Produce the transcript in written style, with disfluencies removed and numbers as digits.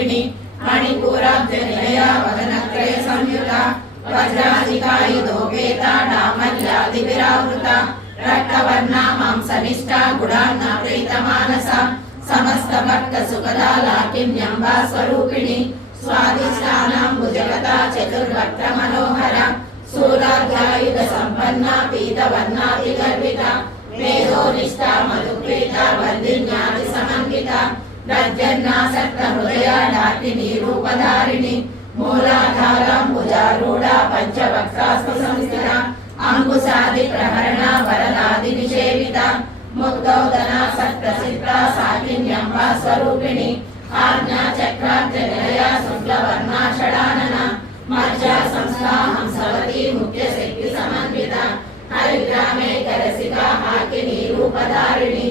स्वरूपिणी मणिपूराब्जनिलया वदनत्रय संयुता वज्राधिकायुधोपेता डामल्यादिविरावृता रक्तवर्णा मांसनिष्ठा गुणान्ना प्रीतमानसा समस्त भक्त सुखदा लाकिन्यम्बा स्वरूपिणी स्वादिष्टानां भुजगता चतुर्वक्त्र मनोहरा शूलाध्यायुध संपन्ना पीतवर्णातिगर्विता मेधोनिष्ठा मधुप्रीता वन्दिन्यादि समन्विता रज्जन्नासक्त हृदया डाकिनी रूपधारिणी मूलाधाराम्बुजारूढा पंचवक्त्रास्तु संस्थिता अंकुशादि प्रहरणा वरदादि निषेविता मुक्तौदना सत्प्रसिद्धा साकिन्यम्बा स्वरूपिणी आज्ञा चक्राब्जनिलया शुक्लवर्णा षडानना मज्जा संस्था हंसवती मुख्य शक्ति समन्विता हरिग्रामे करसिका हाकिनी रूपधारिणी